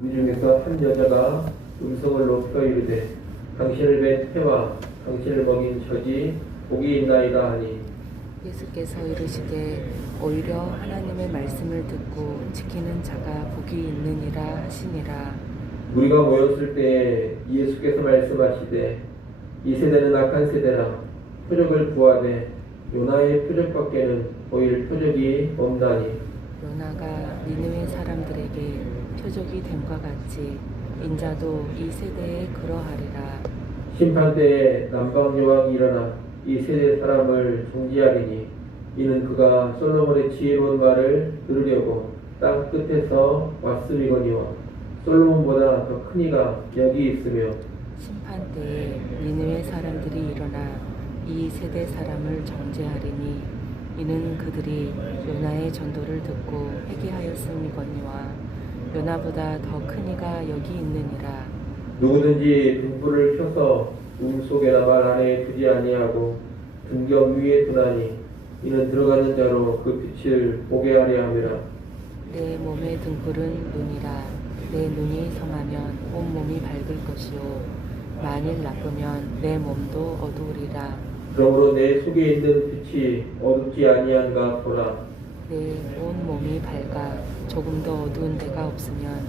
우리 중에서 한 여자가 음성을 높여 이르되 당신을 뵌 태와 당신을 먹인 젖이 복이 있나이다 하니 예수께서 이르시되 오히려 하나님의 말씀을 듣고 지키는 자가 복이 있느니라 하시니라. 우리가 모였을 때에 예수께서 말씀하시되 이 세대는 악한 세대라 표적을 구하되 요나의 표적밖에는 보일 표적이 없나니 요나가 니느웨 사람들에게 표적이 됨과 같이 인자도 이 세대에 그러하리라. 심판때에 남방 여왕이 일어나 이 세대 사람을 정지하리니 이는 그가 솔로몬의 지혜로운 말을 들으려고 땅 끝에서 왔음이거니와 솔로몬보다 더 큰 이가 여기 있으며 심판 때에 니느웨 사람들이 일어나 이 세대 사람을 정죄하리니 이는 그들이 요나의 전도를 듣고 회개하였음이거니와 요나보다 더 큰 이가 여기 있느니라. 누구든지 등불을 켜서 속에나 말 안에 두지 아니하고 등경 위에 두나니 이는 들어가는 자로 그 빛을 보게 하려 함이라. 내 몸의 등불은 눈이라. 내 눈이 성하면 온 몸이 밝을 것이요 만일 나쁘면 내 몸도 어두우리라. 그러므로 내 속에 있는 빛이 어둡지 아니한가 보라. 내 온 몸이 밝아 조금 더 어두운 데가 없으면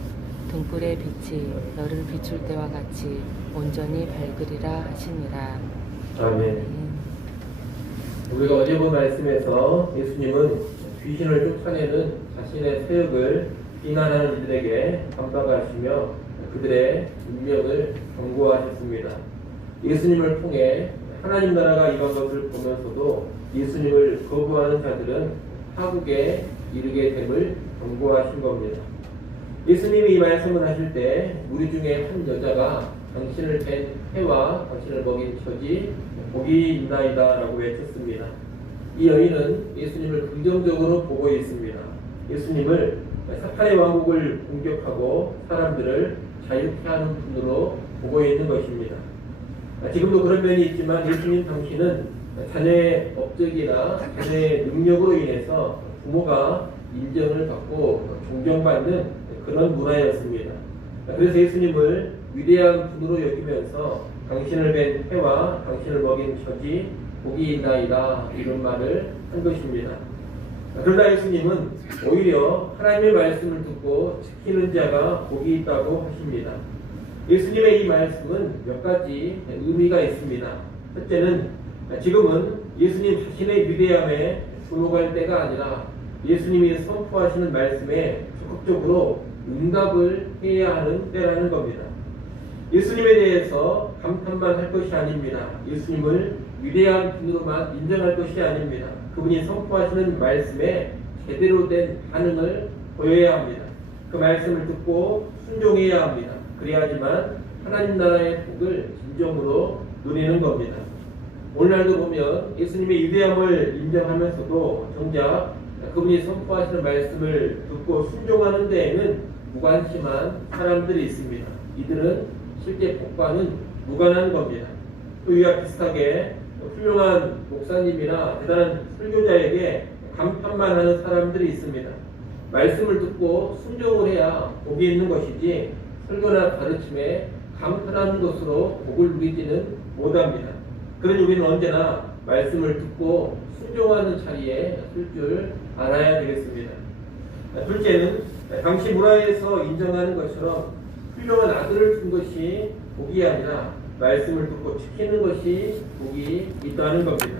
등불의 빛이 너를 비출 때와 같이 온전히 밝으리라 하시니라. 아멘. 우리가 어제 본 말씀에서 예수님은 귀신을 쫓아내는 자신의 사역을 비난하는 이들에게 반박하시며 그들의 운명을 경고하셨습니다. 예수님을 통해 하나님 나라가 임한 것을 보면서도 예수님을 거부하는 자들은 파국에 이르게 됨을 경고하신 겁니다. 예수님이 이 말씀을 하실 때 우리 중에 한 여자가 당신을 뵌 해와 당신을 먹인 젖이 복이 있나이다 라고 외쳤습니다. 이 여인은 예수님을 긍정적으로 보고 있습니다. 예수님을 사탄의 왕국을 공격하고 사람들을 자유케 하는 분으로 보고 있는 것입니다. 지금도 그런 면이 있지만 예수님 당신은 자녀의 업적이나 자녀의 능력으로 인해서 부모가 인정을 받고 존경받는 그런 문화였습니다. 그래서 예수님을 위대한 분으로 여기면서 당신을 뵌 해와 당신을 먹인 젖이 복이 있나이다 이런 말을 한 것입니다. 그러나 예수님은 오히려 하나님의 말씀을 듣고 지키는 자가 복이 있다고 하십니다. 예수님의 이 말씀은 몇 가지 의미가 있습니다. 첫째는 지금은 예수님 자신의 위대함에 주목할 때가 아니라 예수님이 선포하시는 말씀에 적극적으로 응답을 해야 하는 때라는 겁니다. 예수님에 대해서 감탄만 할 것이 아닙니다. 예수님을 위대한 분으로만 인정할 것이 아닙니다. 그분이 선포하시는 말씀에 제대로 된 반응을 보여야 합니다. 그 말씀을 듣고 순종해야 합니다. 그래야지만 하나님 나라의 복을 진정으로 누리는 겁니다. 오늘날도 보면 예수님의 위대함을 인정하면서도 정작 그분이 선포하시는 말씀을 듣고 순종하는 데에는 무관심한 사람들이 있습니다. 이들은 실제 복과는 무관한 겁니다. 또 이와 비슷하게 훌륭한 목사님이나 대단한 설교자에게 감탄만 하는 사람들이 있습니다. 말씀을 듣고 순종을 해야 복이 있는 것이지 설교나 가르침에 감탄하는 것으로 복을 누리지는 못합니다. 그러니 우리는 언제나 말씀을 듣고 순종하는 자리에 설 줄 알아야 되겠습니다. 둘째는 당시 문화에서 인정하는 것처럼 훌륭한 아들을 둔 것이 복이 아니라 말씀을 듣고 지키는 것이 복이 있다는 겁니다.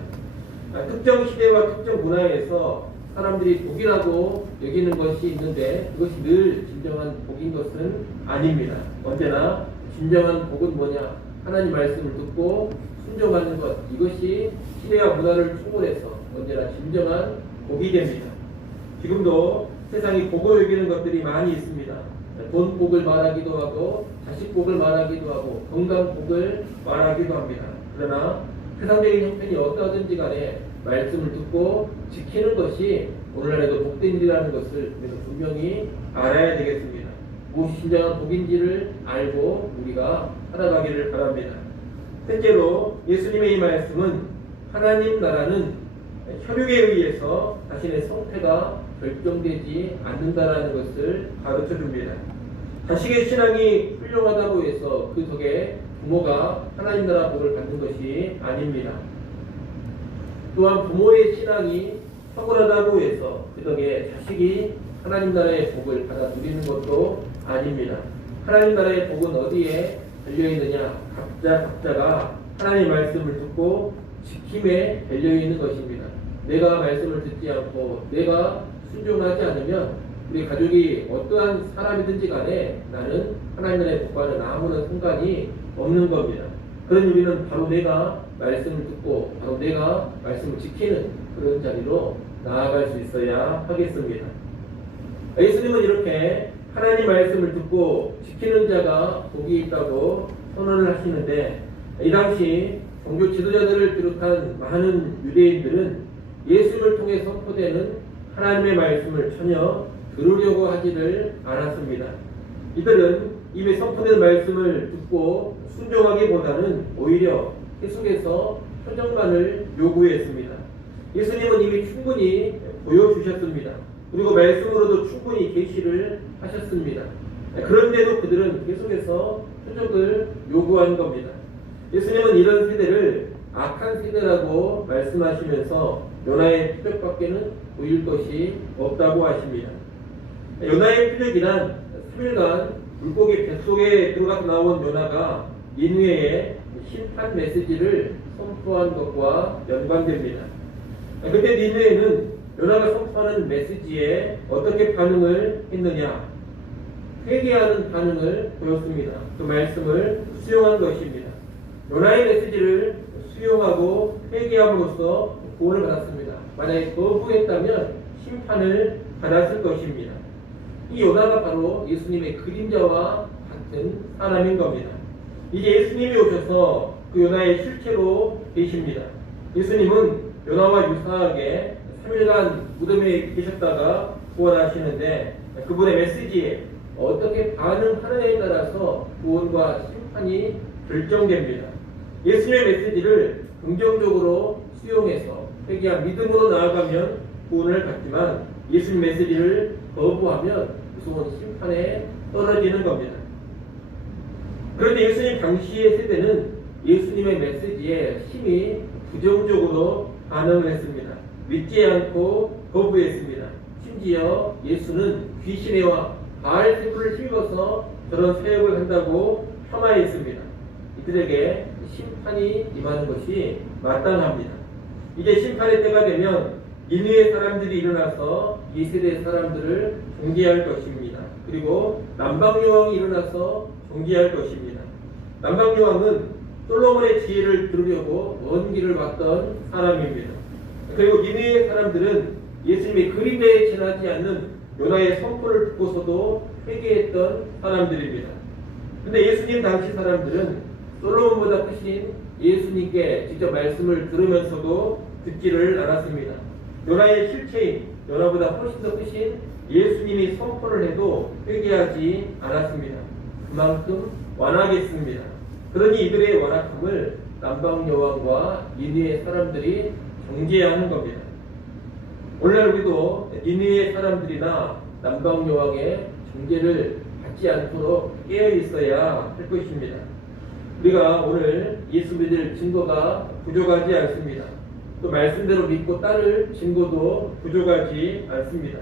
특정 시대와 특정 문화에서 사람들이 복이라고 여기는 것이 있는데 그것이 늘 진정한 복인 것은 아닙니다. 언제나 진정한 복은 뭐냐? 하나님 말씀을 듣고 순종하는 것, 이것이 시대와 문화를 초월해서 언제나 진정한 복이 됩니다. 지금도 세상이 복을 여기는 것들이 많이 있습니다. 돈 복을 말하기도 하고 자식 복을 말하기도 하고 건강 복을 말하기도 합니다. 그러나 세상적인 형편이 어떠하든지 간에 말씀을 듣고 지키는 것이 오늘날에도 복된 일이라는 것을 우리는 분명히 알아야 되겠습니다. 무엇이 진정한 복인지를 알고 우리가 살아가기를 바랍니다. 셋째로 예수님의 이 말씀은 하나님 나라는 혈육에 의해서 자신의 성패가 결정되지 않는다라는 것을 가르쳐 줍니다. 자식의 신앙이 훌륭하다고 해서 그 덕에 부모가 하나님 나라 복을 받는 것이 아닙니다. 또한 부모의 신앙이 탁월하다고 해서 그 덕에 자식이 하나님 나라의 복을 받아 누리는 것도 아닙니다. 하나님 나라의 복은 어디에 달려있느냐? 각자가 하나님의 말씀을 듣고 지킴에 달려있는 것입니다. 내가 말씀을 듣지 않고 내가 순종하지 않으면 우리 가족이 어떠한 사람이든지 간에 나는 하나님 나라의 복과는 아무런 상관이 없는 겁니다. 그러니 우리는 바로 내가 말씀을 듣고 바로 내가 말씀을 지키는 그런 자리로 나아갈 수 있어야 하겠습니다. 예수님은 이렇게 하나님 말씀을 듣고 지키는 자가 복이 있다고 선언을 하시는데, 이 당시 종교 지도자들을 비롯한 많은 유대인들은 예수님을 통해 선포되는 하나님의 말씀을 전혀 들으려고 하지를 않았습니다. 이들은 이미 선포된 말씀을 듣고 순종하기보다는 오히려 계속해서 표정만을 요구했습니다. 예수님은 이미 충분히 보여주셨습니다. 그리고 말씀으로도 충분히 계시를 하셨습니다. 그런데도 그들은 계속해서 표적을 요구한 겁니다. 예수님은 이런 세대를 악한 세대라고 말씀하시면서 요나의 표적밖에는 보일 것이 없다고 하십니다. 요나의 표적이란 3일간 물고기 뱃속에 들어가서 나온 요나가 니느웨의 심판 메시지를 선포한 것과 연관됩니다. 그때 니느웨는 요나가 선포하는 메시지에 어떻게 반응을 했느냐? 회개하는 반응을 보였습니다. 그 말씀을 수용한 것입니다. 요나의 메시지를 수용하고 회개함으로써 구원을 받았습니다. 만약에 거부했다면 심판을 받았을 것입니다. 이 요나가 바로 예수님의 그림자와 같은 사람인 겁니다. 이제 예수님이 오셔서 그 요나의 실체로 계십니다. 예수님은 요나와 유사하게 3일간 무덤에 계셨다가 부활하시는데, 그분의 메시지에 어떻게 반응하느냐에 따라서 구원과 심판이 결정됩니다. 예수님의 메시지를 긍정적으로 수용해서 회개한 믿음으로 나아가면 구원을 받지만, 예수님 메시지를 거부하면 무서운 심판에 떨어지는 겁니다. 그런데 예수님 당시의 세대는 예수님의 메시지에 심히 부정적으로 반응을 했습니다. 믿지 않고 거부했습니다. 심지어 예수는 귀신애와 바알세불을 힘입어서 저런 사역을 한다고 폄하했습니다. 이들에게 심판이 임하는 것이 마땅합니다. 이제 심판의 때가 되면 니느웨 사람들이 일어나서 이 세대의 사람들을 종기할 것입니다. 그리고 남방여왕이 일어나서 종기할 것입니다. 남방여왕은 솔로몬의 지혜를 들으려고 먼 길을 왔던 사람입니다. 그리고 니느웨 사람들은 예수님의 그림자에 지나지 않는 요나의 선포를 듣고서도 회개했던 사람들입니다. 그런데 예수님 당시 사람들은 솔로몬보다 크신 예수님께 직접 말씀을 들으면서도 듣지를 않았습니다. 요나의 실체인 요나보다 훨씬 더 크신 예수님이 선포를 해도 회개하지 않았습니다. 그만큼 완악했습니다. 그러니 이들의 완악함을 남방여왕과 니느웨 사람들이 정죄하는 겁니다. 오늘날 우리도 니느웨 사람들이나 남방여왕의 정죄를 받지 않도록 깨어 있어야 할 것입니다. 우리가 오늘 예수 믿을 증거가 부족하지 않습니다. 또 말씀대로 믿고 따를 증거도 부족하지 않습니다.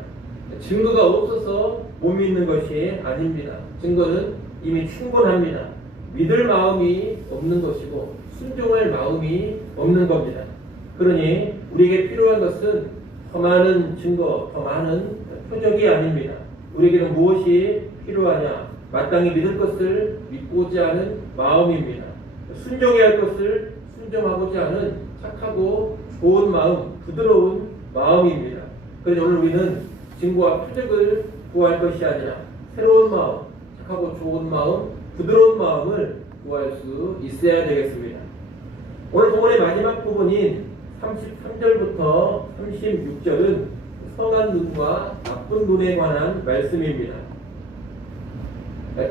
증거가 없어서 못 믿는 것이 아닙니다. 증거는 이미 충분합니다. 믿을 마음이 없는 것이고 순종할 마음이 없는 겁니다. 그러니 우리에게 필요한 것은 더 많은 증거, 더 많은 표적이 아닙니다. 우리에게는 무엇이 필요하냐? 마땅히 믿을 것을 믿고자 하는 마음입니다. 순종해야 할 것을 순종하고자 하는 착하고 좋은 마음, 부드러운 마음입니다. 그래서 오늘 우리는 증거와 표적을 구할 것이 아니라 새로운 마음, 착하고 좋은 마음, 부드러운 마음을 구할 수 있어야 되겠습니다. 오늘 본문의 마지막 부분인 33절부터 36절은 선한 눈과 나쁜 눈에 관한 말씀입니다.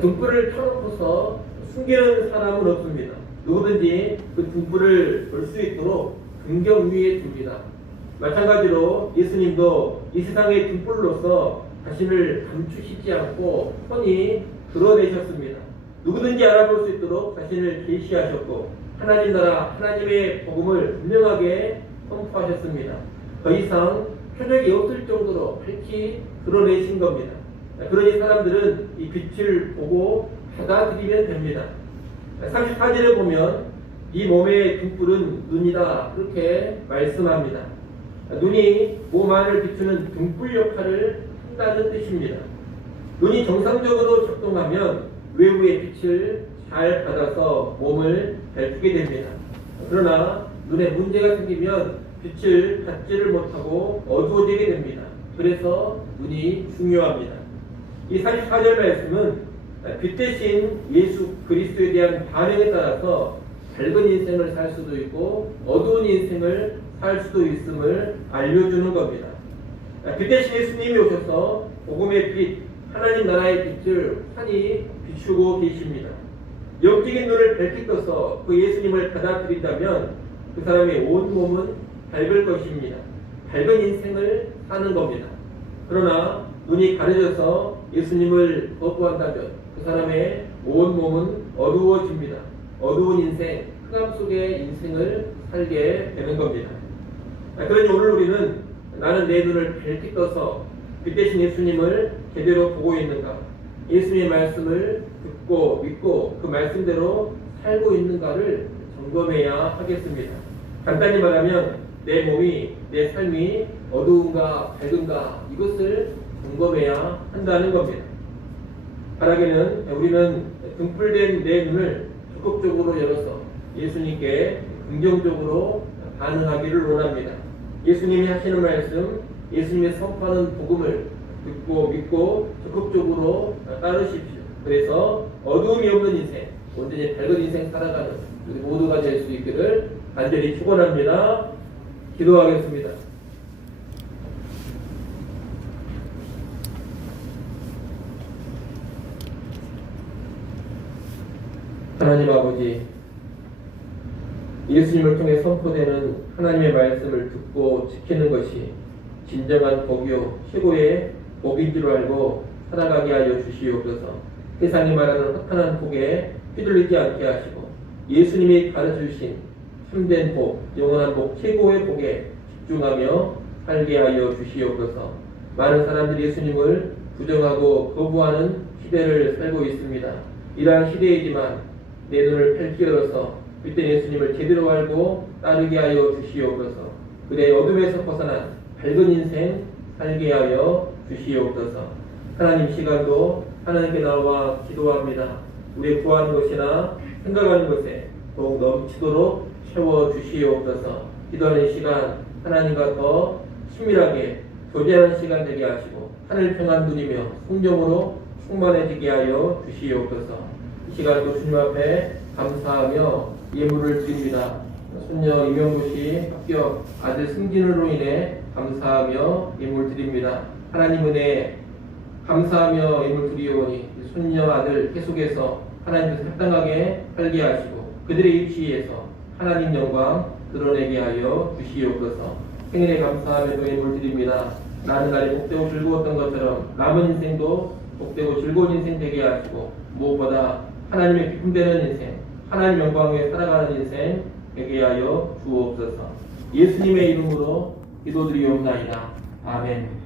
등불을 켜놓고서 숨기는 사람은 없습니다. 누구든지 그 등불을 볼 수 있도록 등경 위에 둡니다. 마찬가지로 예수님도 이 세상의 등불로서 자신을 감추시지 않고 훤히 드러내셨습니다. 누구든지 알아볼 수 있도록 자신을 계시하셨고 하나님 나라 하나님의 복음을 분명하게 선포하셨습니다. 더 이상 표적이 없을 정도로 밝히 드러내신 겁니다. 그러니 사람들은 이 빛을 보고 받아들이면 됩니다. 34절에 보면 이 몸의 등불은 눈이다 그렇게 말씀합니다. 눈이 몸 안을 비추는 등불 역할을 한다는 뜻입니다. 눈이 정상적으로 작동하면 외부의 빛을 잘 받아서 몸을 밝히게 됩니다. 그러나 눈에 문제가 생기면 빛을 받지를 못하고 어두워지게 됩니다. 그래서 눈이 중요합니다. 이 44절 말씀은 빛 대신 예수 그리스도에 대한 반응에 따라서 밝은 인생을 살 수도 있고 어두운 인생을 살 수도 있음을 알려주는 겁니다. 빛 대신 예수님이 오셔서 복음의 빛, 하나님 나라의 빛을 환히 비추고 계십니다. 영적인 눈을 밝히 떠서 그 예수님을 받아들인다면 그 사람의 온 몸은 밝을 것입니다. 밝은 인생을 사는 겁니다. 그러나 눈이 가려져서 예수님을 거부한다면 그 사람의 온 몸은 어두워집니다. 어두운 인생, 흑암 속의 인생을 살게 되는 겁니다. 그러니 오늘 우리는 나는 내 눈을 밝히 떠서 빛 대신 예수님을 제대로 보고 있는가, 예수님의 말씀을 듣고 믿고 그 말씀대로 살고 있는가를 점검해야 하겠습니다. 간단히 말하면 내 몸이, 내 삶이 어두운가 밝은가 이것을 점검해야 한다는 겁니다. 바라기는 우리는 등불된 내 눈을 적극적으로 열어서 예수님께 긍정적으로 반응하기를 원합니다. 예수님이 하시는 말씀, 예수님의 선포하는 복음을 듣고 믿고 적극적으로 따르십시오. 그래서 어두움이 없는 인생, 온전히 밝은 인생 살아가는 우리 모두가 될 수 있기를 간절히 축원합니다. 기도하겠습니다. 하나님 아버지, 예수님을 통해 선포되는 하나님의 말씀을 듣고 지키는 것이 진정한 복이요 최고의 복인 줄 알고 살아가게 하여 주시옵소서. 세상이 말하는 허탄한 복에 휘둘리지 않게 하시고 예수님이 가르쳐주신 참된 복, 영원한 복, 최고의 복에 집중하며 살게 하여 주시옵소서. 많은 사람들이 예수님을 부정하고 거부하는 시대를 살고 있습니다. 이러한 시대이지만 내 눈을 밝히 열어서 그때 예수님을 제대로 알고 따르게 하여 주시옵소서. 그의 어둠에서 벗어난 밝은 인생 살게 하여 주시옵소서. 하나님, 시간도 하나님께 나와 기도합니다. 우리 구하는 것이나 생각하는 것에 더욱 넘치도록 채워 주시옵소서. 기도하는 시간 하나님과 더 친밀하게 교제하는 시간 되게 하시고 하늘 평안 누리며 성령으로 충만해지게 하여 주시옵소서. 이 시간도 주님 앞에 감사하며 예물을 드립니다. 손녀 이명구 씨 합격 아들 승진으로 인해 감사하며 예물 드립니다. 하나님 은혜 감사하며 예물 드리오니 손녀 아들 계속해서 하나님께서 합당하게 살게 하시고 그들의 입시에서 하나님 영광 드러내게 하여 주시옵소서. 생일에 감사하며 또 예물 드립니다. 나는 날이 복되고 즐거웠던 것처럼 남은 인생도 복되고 즐거운 인생 되게 하시고 무엇보다 하나님의 기쁨되는 인생, 하나님 영광 위에 살아가는 인생 되게 하여 주옵소서. 예수님의 이름으로 기도드리옵나이다. 아멘.